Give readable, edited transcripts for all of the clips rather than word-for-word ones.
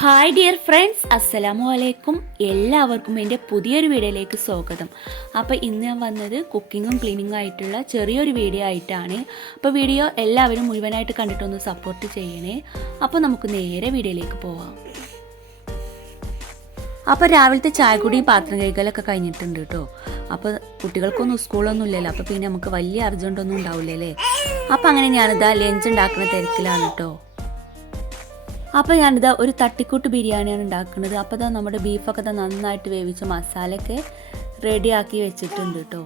Hi dear friends, അസ്സലാമു അലൈക്കും. എല്ലാവർക്കും എൻ്റെ പുതിയൊരു വീഡിയോയിലേക്ക് സ്വാഗതം. അപ്പോൾ ഇന്ന് ഞാൻ വന്നത് കുക്കിങ്ങും ക്ലീനിങ്ങും ആയിട്ടുള്ള ചെറിയൊരു വീഡിയോ ആയിട്ടാണ്. അപ്പോൾ വീഡിയോ എല്ലാവരും മുഴുവനായിട്ട് കണ്ടിട്ടൊന്ന് സപ്പോർട്ട് ചെയ്യണേ. അപ്പോൾ നമുക്ക് നേരെ വീഡിയോയിലേക്ക് പോവാം. അപ്പോൾ രാവിലത്തെ ചായക്കുടിയും പാത്രം കഴുകലൊക്കെ കഴിഞ്ഞിട്ടുണ്ട് കേട്ടോ. അപ്പോൾ കുട്ടികൾക്കൊന്നും സ്കൂളൊന്നും ഇല്ലല്ലോ, അപ്പോൾ പിന്നെ നമുക്ക് വലിയ അർജൻറ്റൊന്നും ഉണ്ടാവില്ലല്ലേ. അപ്പോൾ അങ്ങനെ ഞാനിതാ ലഞ്ച് ഉണ്ടാക്കുന്ന തിരക്കിലാണ് കേട്ടോ. അപ്പോൾ ഞാനിതാ ഒരു തട്ടിക്കൂട്ട് ബിരിയാണിയാണ് ഉണ്ടാക്കുന്നത്. അപ്പോൾ ഇതാ നമ്മുടെ ബീഫൊക്കെ നന്നായിട്ട് വേവിച്ച മസാലയൊക്കെ റെഡിയാക്കി വെച്ചിട്ടുണ്ട് കേട്ടോ.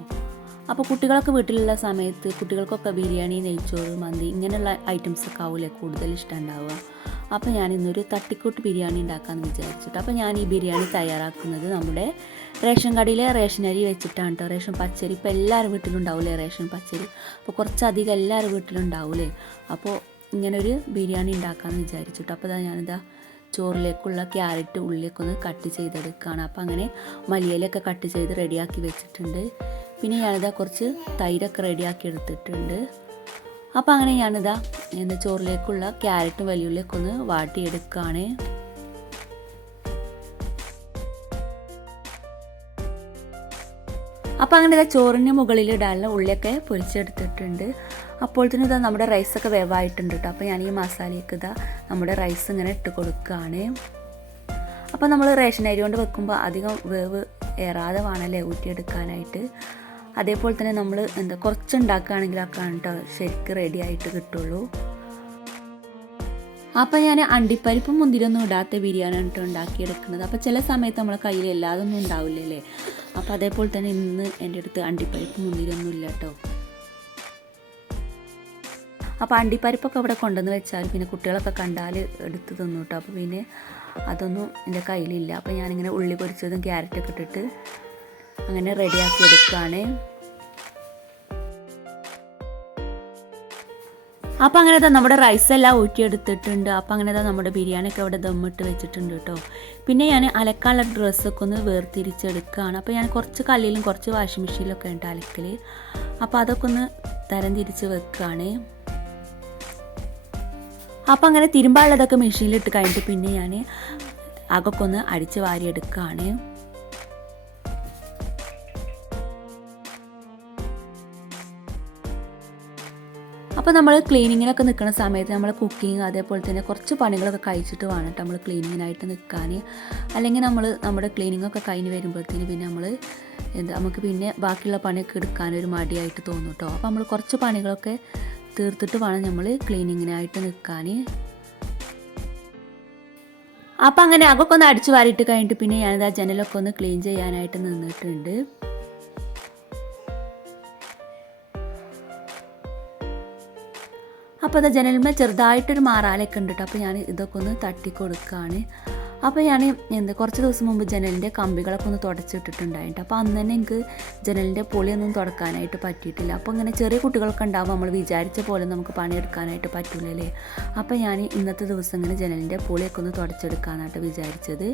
അപ്പോൾ കുട്ടികളൊക്കെ വീട്ടിലുള്ള സമയത്ത് കുട്ടികൾക്കൊക്കെ ബിരിയാണി, നെയ്ച്ചോറ്, മന്തി ഇങ്ങനെയുള്ള ഐറ്റംസൊക്കെ ആവില്ലേ കൂടുതൽ ഇഷ്ടം ഉണ്ടാവുക. അപ്പോൾ ഞാൻ ഇന്നൊരു തട്ടിക്കൂട്ട് ബിരിയാണി ഉണ്ടാക്കാമെന്ന് വിചാരിച്ചിട്ട് അപ്പോൾ ഞാൻ ഈ ബിരിയാണി തയ്യാറാക്കുന്നത് നമ്മുടെ റേഷൻ കടയിലെ റേഷൻ അരി വെച്ചിട്ടാണ് കേട്ടോ. റേഷൻ പച്ചരി ഇപ്പോൾ എല്ലാവരും വീട്ടിലുണ്ടാവില്ലേ റേഷൻ പച്ചരി. അപ്പോൾ കുറച്ചധികം എല്ലാവരും വീട്ടിലുണ്ടാവില്ലേ. അപ്പോൾ ഇങ്ങനൊരു ബിരിയാണി ഉണ്ടാക്കാമെന്ന് വിചാരിച്ചിട്ട് അപ്പോൾ ഞാനിതാ ചോറിലേക്കുള്ള ക്യാരറ്റ്, ഉള്ളിയൊക്കെ ഒന്ന് കട്ട് ചെയ്തെടുക്കുകയാണ്. അപ്പോൾ അങ്ങനെ മല്ലിയിലൊക്കെ കട്ട് ചെയ്ത് റെഡിയാക്കി വെച്ചിട്ടുണ്ട്. പിന്നെ ഞാനിതാ കുറച്ച് തൈരൊക്കെ റെഡിയാക്കി എടുത്തിട്ടുണ്ട്. അപ്പോൾ അങ്ങനെ ഞാനിതാ എൻ്റെ ചോറിലേക്കുള്ള ക്യാരറ്റും വലിയുള്ളിയൊക്കെ ഒന്ന് വാട്ടിയെടുക്കുകയാണ്. അപ്പോൾ അങ്ങനെ ഇതാ ചോറിന് മുകളിലിടാനുള്ള ഉള്ളിയൊക്കെ പൊരിച്ചെടുത്തിട്ടുണ്ട്. അപ്പോൾ തന്നെ ഇതാ നമ്മുടെ റൈസൊക്കെ വേവായിട്ടുണ്ട് കേട്ടോ. അപ്പോൾ ഞാൻ ഈ മസാലയൊക്കെ ഇതാ നമ്മുടെ റൈസ് ഇങ്ങനെ ഇട്ട് കൊടുക്കുകയാണ്. അപ്പോൾ നമ്മൾ റേഷൻ അരി കൊണ്ട് വെക്കുമ്പോൾ അധികം വേവ് ഏറാതെ വേണമല്ലേ ഊറ്റിയെടുക്കാനായിട്ട്. അതേപോലെ തന്നെ നമ്മൾ കുറച്ചുണ്ടാക്കുകയാണെങ്കിലൊക്കെയാണ് കേട്ടോ ശരിക്കും റെഡി ആയിട്ട് കിട്ടുള്ളൂ. അപ്പോൾ ഞാൻ അണ്ടിപ്പരിപ്പും മുന്തിരിയൊന്നും ഇടാത്ത ബിരിയാണിയാണ് കേട്ടോ ഉണ്ടാക്കിയെടുക്കുന്നത്. അപ്പോൾ ചില സമയത്ത് നമ്മളെ കയ്യിൽ എല്ലാതൊന്നും ഉണ്ടാവില്ലല്ലേ. അപ്പോൾ അതേപോലെ തന്നെ ഇന്ന് എൻ്റെ അടുത്ത് അണ്ടിപ്പരിപ്പും മുന്തിരിയൊന്നും ഇല്ല കേട്ടോ. അപ്പോൾ അണ്ടിപ്പരിപ്പൊക്കെ അവിടെ കൊണ്ടുവന്ന് വെച്ചാൽ പിന്നെ കുട്ടികളൊക്കെ കണ്ടാൽ എടുത്ത് തിന്നു കേട്ടോ. അപ്പോൾ പിന്നെ അതൊന്നും എൻ്റെ കയ്യിലില്ല. അപ്പോൾ ഞാനിങ്ങനെ ഉള്ളി പൊരിച്ചതും ക്യാരറ്റൊക്കെ ഇട്ടിട്ട് അങ്ങനെ റെഡിയാക്കി എടുക്കുകയാണ്. അപ്പോൾ അങ്ങനെ നമ്മുടെ റൈസെല്ലാം ഊറ്റിയെടുത്തിട്ടുണ്ട്. അപ്പോൾ അങ്ങനെ നമ്മുടെ ബിരിയാണിയൊക്കെ അവിടെ ദമ്മിട്ട് വെച്ചിട്ടുണ്ട് കേട്ടോ. പിന്നെ ഞാൻ അലക്കാനുള്ള ഡ്രസ്സൊക്കെ ഒന്ന് വേർതിരിച്ചെടുക്കുകയാണ്. അപ്പോൾ ഞാൻ കുറച്ച് കല്ലിലും കുറച്ച് വാഷിംഗ് മെഷീനിലൊക്കെ ഉണ്ട് അലക്കൽ. അപ്പോൾ അതൊക്കെ ഒന്ന് തരം തിരിച്ച് വെക്കുകയാണ്. അപ്പോൾ അങ്ങനെ തിരുമ്പാനുള്ളതൊക്കെ മെഷീനിലിട്ട് കഴിഞ്ഞിട്ട് പിന്നെ ഞാൻ അകൊക്കെ ഒന്ന് അടിച്ച് വാരിയെടുക്കുകയാണ്. അപ്പോൾ നമ്മൾ ക്ലീനിങ്ങിനൊക്കെ നിൽക്കുന്ന സമയത്ത് നമ്മൾ കുക്കിങ് അതേപോലെ തന്നെ കുറച്ച് പണികളൊക്കെ കഴിച്ചിട്ട് വേണം നമ്മൾ ക്ലീനിങ്ങിനായിട്ട് നിൽക്കാൻ. അല്ലെങ്കിൽ നമ്മുടെ ക്ലീനിങ്ങൊക്കെ കഴിഞ്ഞ് വരുമ്പോഴത്തേന് പിന്നെ നമുക്ക് പിന്നെ ബാക്കിയുള്ള പണിയൊക്കെ എടുക്കാനൊരു മടിയായിട്ട് തോന്നും കേട്ടോ. അപ്പോൾ നമ്മൾ കുറച്ച് പണികളൊക്കെ തീർത്തിട്ട് വേണം നമ്മൾ ക്ലീനിങ്ങിനായിട്ട് നിൽക്കാൻ. അപ്പോൾ അങ്ങനെ അകൊക്കെ ഒന്ന് അടിച്ച് വാരിയിട്ട് കഴിഞ്ഞിട്ട് പിന്നെ ഞാനിതാ ജനലൊക്കെ ഒന്ന് ക്ലീൻ ചെയ്യാനായിട്ട് നിന്നിട്ടുണ്ട്. അപ്പോൾ അത് ജനലിന്മേൽ ചെറുതായിട്ടൊരു മാറാലൊക്കെ ഉണ്ട് കേട്ടോ. അപ്പോൾ ഞാൻ ഇതൊക്കെ ഒന്ന് തട്ടിക്കൊടുക്കുകയാണ്. അപ്പോൾ ഞാൻ കുറച്ച് ദിവസം മുമ്പ് ജനലിൻ്റെ കമ്പികളൊക്കെ ഒന്ന് തുടച്ചിട്ടിട്ടുണ്ടായിട്ട്. അപ്പോൾ അന്ന് തന്നെ എനിക്ക് ജനലിൻ്റെ പൊളിയൊന്നും തുടക്കാനായിട്ട് പറ്റിയിട്ടില്ല. അപ്പോൾ ഇങ്ങനെ ചെറിയ കുട്ടികളൊക്കെ ഉണ്ടാകുമ്പോൾ നമ്മൾ വിചാരിച്ച പോലെ നമുക്ക് പണിയെടുക്കാനായിട്ട് പറ്റില്ലല്ലേ. അപ്പോൾ ഞാൻ ഇന്നത്തെ ദിവസം ഇങ്ങനെ ജനലിൻ്റെ പൊളിയൊക്കെ ഒന്ന് തുടച്ചെടുക്കാനായിട്ട് വിചാരിച്ചത്.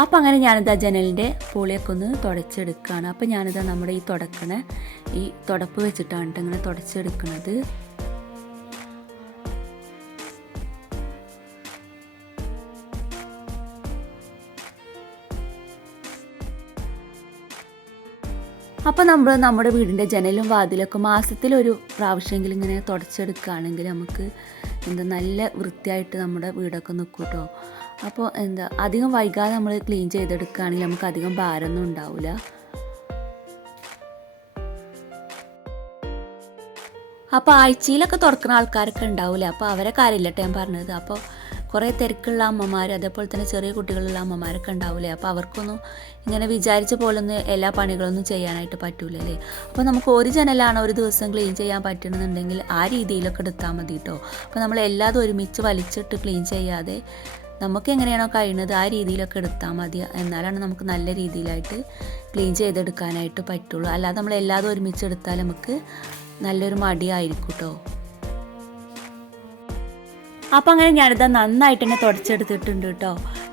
അപ്പോൾ അങ്ങനെ ഞാനിതാ ജനലിൻ്റെ പൊളിയൊക്കെ ഒന്ന് തുടച്ചെടുക്കുകയാണ്. അപ്പോൾ ഞാനിതാ നമ്മുടെ ഈ തുടപ്പ് വെച്ചിട്ടാണ് കേട്ടോ ഇങ്ങനെ തുടച്ചെടുക്കുന്നത്. അപ്പോൾ നമ്മുടെ വീടിൻ്റെ ജനലും വാതിലൊക്കെ മാസത്തിലൊരു പ്രാവശ്യമെങ്കിലും ഇങ്ങനെ തുടച്ചെടുക്കുകയാണെങ്കിൽ നമുക്ക് നല്ല വൃത്തിയായിട്ട് നമ്മുടെ വീടൊക്കെ നിൽക്കും കേട്ടോ. അപ്പോൾ അധികം വൈകാതെ നമ്മൾ ക്ലീൻ ചെയ്തെടുക്കുകയാണെങ്കിൽ നമുക്ക് അധികം ഭാരമൊന്നും ഉണ്ടാവില്ല. അപ്പോൾ ആഴ്ചയിലൊക്കെ തുറക്കുന്ന ആൾക്കാരൊക്കെ ഉണ്ടാവില്ല. അപ്പോൾ അവരെ കാര്യമില്ലട്ടെ ഞാൻ പറഞ്ഞത്. അപ്പോൾ കുറേ തിരക്കുള്ള അമ്മമാർ അതേപോലെ തന്നെ ചെറിയ കുട്ടികളുള്ള അമ്മമാരൊക്കെ ഉണ്ടാവില്ലേ. അപ്പോൾ അവർക്കൊന്നും ഇങ്ങനെ വിചാരിച്ച പോലൊന്നും എല്ലാ പണികളൊന്നും ചെയ്യാനായിട്ട് പറ്റൂലല്ലേ. അപ്പോൾ നമുക്ക് ഒരു ജനലാണ് ഒരു ദിവസം ക്ലീൻ ചെയ്യാൻ പറ്റണമെന്നുണ്ടെങ്കിൽ ആ രീതിയിലൊക്കെ എടുത്താൽ മതി കേട്ടോ. അപ്പോൾ നമ്മൾ എല്ലാതും ഒരുമിച്ച് വലിച്ചിട്ട് ക്ലീൻ ചെയ്യാതെ നമുക്ക് എങ്ങനെയാണോ കഴിയുന്നത് ആ രീതിയിലൊക്കെ എടുത്താൽ മതി. എന്നാലാണ് നമുക്ക് നല്ല രീതിയിലായിട്ട് ക്ലീൻ ചെയ്തെടുക്കാനായിട്ട് പറ്റുള്ളൂ. അല്ലാതെ നമ്മൾ എല്ലാതും ഒരുമിച്ച് എടുത്താൽ നമുക്ക് നല്ലൊരു മടിയായിരിക്കും കേട്ടോ. അപ്പോൾ അങ്ങനെ ഞാനിതാ നന്നായിട്ട് തന്നെ തുടച്ചെടുത്തിട്ടുണ്ട് കേട്ടോ.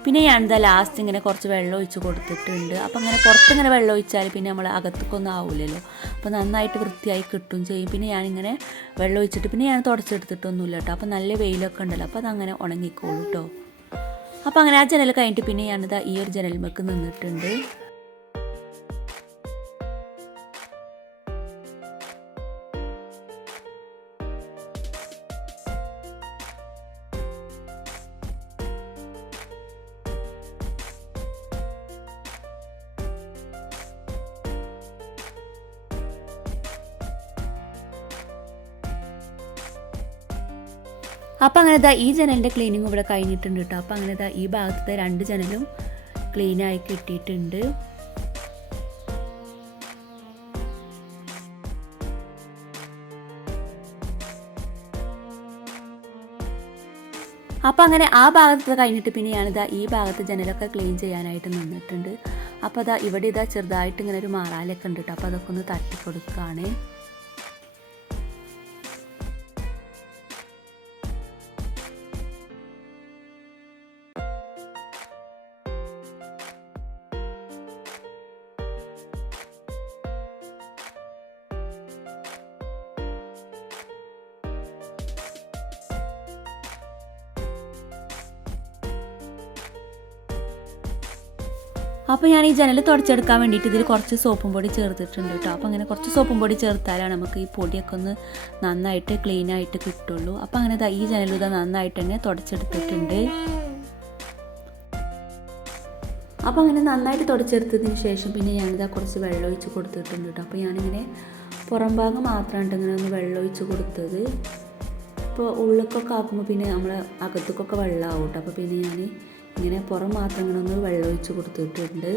പിന്നെ ഞാനിതാ ലാസ്റ്റ് ഇങ്ങനെ കുറച്ച് വെള്ളം ഒഴിച്ച് കൊടുത്തിട്ടുണ്ട്. അപ്പോൾ അങ്ങനെ പുറത്തിങ്ങനെ വെള്ളം ഒഴിച്ചാൽ പിന്നെ നമ്മൾ അകത്തേക്കൊന്നും ആവില്ലല്ലോ, അപ്പോൾ നന്നായിട്ട് വൃത്തിയായി കിട്ടും ചെയ്യും. പിന്നെ ഞാനിങ്ങനെ വെള്ളം ഒഴിച്ചിട്ട് പിന്നെ ഞാൻ തുടച്ചെടുത്തിട്ടൊന്നുമില്ല കേട്ടോ. അപ്പോൾ നല്ല വെയിലൊക്കെ ഉണ്ടല്ലോ, അപ്പോൾ അതങ്ങനെ ഉണങ്ങിക്കോളൂ കേട്ടോ. അപ്പോൾ അങ്ങനെ ആ ജനൽ കഴിഞ്ഞിട്ട് പിന്നെ ഞാനിതാ ഈ ഒരു ജനൽമേക്ക് നിന്നിട്ടുണ്ട്. അപ്പോൾ അങ്ങനെ ഈ ജനലിൻ്റെ ക്ലീനിങ് ഇവിടെ കഴിഞ്ഞിട്ടുണ്ട് കേട്ടോ. അപ്പോൾ അങ്ങനെ ഈ ഭാഗത്തെ 2 ജനലും ക്ലീനായി കിട്ടിയിട്ടുണ്ട്. അപ്പോൾ അങ്ങനെ ആ ഭാഗത്ത് കഴിഞ്ഞിട്ട് പിന്നെ ഞാനിതാ ഈ ഭാഗത്ത് ജനലൊക്കെ ക്ലീൻ ചെയ്യാനായിട്ട് നിന്നിട്ടുണ്ട്. അപ്പോൾ ഇവിടെ ചെറുതായിട്ട് ഇങ്ങനെ ഒരു മാറാലൊക്കെ ഉണ്ട് കേട്ടോ. അപ്പോൾ അതൊക്കെ ഒന്ന് തട്ടി കൊടുക്കുകയാണ്. അപ്പോൾ ഞാൻ ഈ ജനൽ തുടച്ചെടുക്കാൻ വേണ്ടിയിട്ട് ഇതിൽ കുറച്ച് സോപ്പും പൊടി ചേർത്തിട്ടുണ്ട് കേട്ടോ. അപ്പോൾ അങ്ങനെ കുറച്ച് സോപ്പും പൊടി ചേർത്താലാണ് നമുക്ക് ഈ പൊടിയൊക്കെ ഒന്ന് നന്നായിട്ട് ക്ലീനായിട്ട് കിട്ടുള്ളൂ. അപ്പോൾ അങ്ങനെ ഈ ജനൽ നന്നായിട്ട് തന്നെ തുടച്ചെടുത്തിട്ടുണ്ട്. അപ്പോൾ അങ്ങനെ നന്നായിട്ട് തുടച്ചെടുത്തതിന് ശേഷം പിന്നെ ഞാനിതാ കുറച്ച് വെള്ളം ഒഴിച്ച് കൊടുത്തിട്ടുണ്ട് കേട്ടോ. അപ്പോൾ ഞാനിങ്ങനെ പുറം ഭാഗം മാത്രമാണ് ഇങ്ങനെ ഒന്ന് വെള്ളം ഒഴിച്ച് കൊടുത്തത്. ഇപ്പോൾ ഉള്ളിലേക്കൊക്കെ ആക്കുമ്പോൾ പിന്നെ നമ്മൾ അകത്തേക്കൊക്കെ വെള്ളമാവും കേട്ടോ. അപ്പോൾ പിന്നെ ഞാൻ ഇങ്ങനെ പുറം മാത്രം ഇങ്ങനെ ഒന്ന് വെള്ളം ഒഴിച്ച് കൊടുത്തിട്ടുണ്ട്.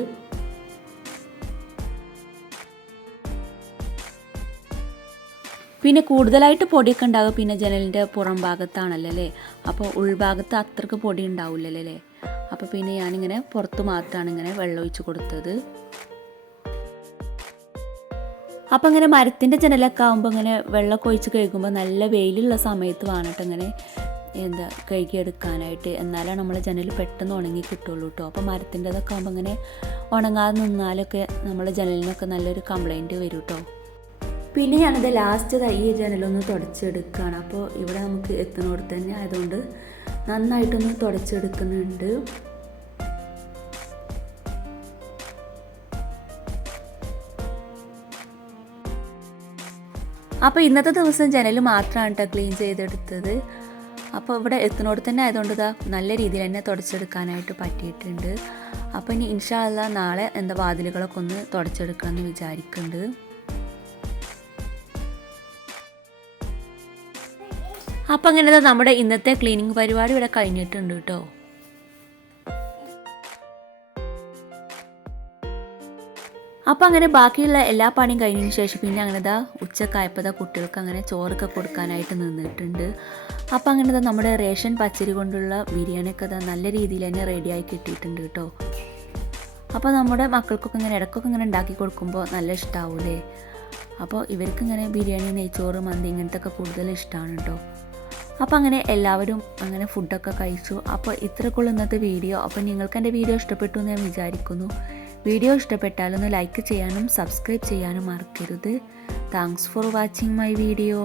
പിന്നെ കൂടുതലായിട്ട് പൊടിയൊക്കെ ഉണ്ടാകുക പിന്നെ ജനലിൻ്റെ പുറം ഭാഗത്താണല്ലോ അല്ലേ. അപ്പോൾ ഉൾഭാഗത്ത് അത്രക്ക് പൊടി ഉണ്ടാവില്ലല്ലോ അല്ലേ. അപ്പോൾ പിന്നെ ഞാനിങ്ങനെ പുറത്ത് മാത്രമാണ് ഇങ്ങനെ വെള്ളം ഒഴിച്ച് കൊടുത്തത്. അപ്പോൾ ഇങ്ങനെ മരത്തിൻ്റെ ജനലൊക്കെ ആകുമ്പോൾ ഇങ്ങനെ വെള്ളമൊക്കെ ഒഴിച്ച് കഴുകുമ്പോൾ നല്ല വെയിലുള്ള സമയത്ത് വേണിട്ട് ഇങ്ങനെ കഴുകിയെടുക്കാനായിട്ട്. എന്നാലാണ് നമ്മളെ ജനൽ പെട്ടെന്ന് ഉണങ്ങി കിട്ടുള്ളൂ കേട്ടോ. അപ്പോൾ മരത്തിൻ്റെതൊക്കെ ആകുമ്പോൾ ഇങ്ങനെ ഉണങ്ങാതെ നിന്നാലൊക്കെ നമ്മളെ ജനലിനൊക്കെ നല്ലൊരു കംപ്ലൈൻറ്റ് വരും കേട്ടോ. പിന്നെ ഞാനത് ലാസ്റ്റ് ഈ ജനലൊന്ന് തുടച്ചെടുക്കുകയാണ്. അപ്പോൾ ഇവിടെ നമുക്ക് എത്തുന്നിടത്ത് തന്നെ ആയതുകൊണ്ട് നന്നായിട്ടൊന്ന് തുടച്ചെടുക്കുന്നുണ്ട്. അപ്പോൾ ഇന്നത്തെ ദിവസം ജനൽ മാത്രമാണ് കേട്ടോ ക്ലീൻ ചെയ്തെടുത്തത്. അപ്പോൾ ഇവിടെ എത്തുന്നോട് തന്നെ ആയതുകൊണ്ട് നല്ല രീതിയിൽ തന്നെ തുടച്ചെടുക്കാനായിട്ട് പറ്റിയിട്ടുണ്ട്. അപ്പോൾ ഇനി ഇൻഷാ അല്ലാഹ് നാളെ വാതിലുകളൊക്കെ ഒന്ന് തുടച്ചെടുക്കണമെന്ന് വിചാരിക്കുന്നുണ്ട്. അപ്പോൾ അങ്ങനെ നമ്മുടെ ഇന്നത്തെ ക്ലീനിങ് പരിപാടി ഇവിടെ കഴിഞ്ഞിട്ടുണ്ട് കേട്ടോ. അപ്പോൾ അങ്ങനെ ബാക്കിയുള്ള എല്ലാ പണിയും കഴിഞ്ഞതിന് ശേഷം പിന്നെ അങ്ങനെ ഉച്ചക്കായപ്പോൾ കുട്ടികൾക്ക് അങ്ങനെ ചോറൊക്കെ കൊടുക്കാനായിട്ട് നിന്നിട്ടുണ്ട്. അപ്പോൾ അങ്ങനെ നമ്മുടെ റേഷൻ പച്ചരി കൊണ്ടുള്ള ബിരിയാണിയൊക്കെ നല്ല രീതിയിൽ തന്നെ റെഡിയായി കിട്ടിയിട്ടുണ്ട് കേട്ടോ. അപ്പോൾ നമ്മുടെ മക്കൾക്കൊക്കെ ഇങ്ങനെ ഇടയ്ക്കൊക്കെ ഇങ്ങനെ ഉണ്ടാക്കി കൊടുക്കുമ്പോൾ നല്ല ഇഷ്ടമാവൂലേ. അപ്പോൾ ഇവർക്ക് ഇങ്ങനെ ബിരിയാണി, നെയ്ച്ചോറ്, മന്തി ഇങ്ങനത്തെ ഒക്കെ കൂടുതൽ ഇഷ്ടമാണ് കേട്ടോ. അപ്പോൾ അങ്ങനെ എല്ലാവരും അങ്ങനെ ഫുഡൊക്കെ കഴിച്ചു. അപ്പോൾ ഇത്രക്കുള്ള ഇന്നത്തെ വീഡിയോ. അപ്പോൾ നിങ്ങൾക്ക് എൻ്റെ വീഡിയോ ഇഷ്ടപ്പെട്ടു എന്ന് ഞാൻ വിചാരിക്കുന്നു. വീഡിയോ ഇഷ്ടപ്പെട്ടാലൊന്ന് ലൈക്ക് ചെയ്യാനും സബ്സ്ക്രൈബ് ചെയ്യാനും മറക്കരുത്. Thanks for watching my video.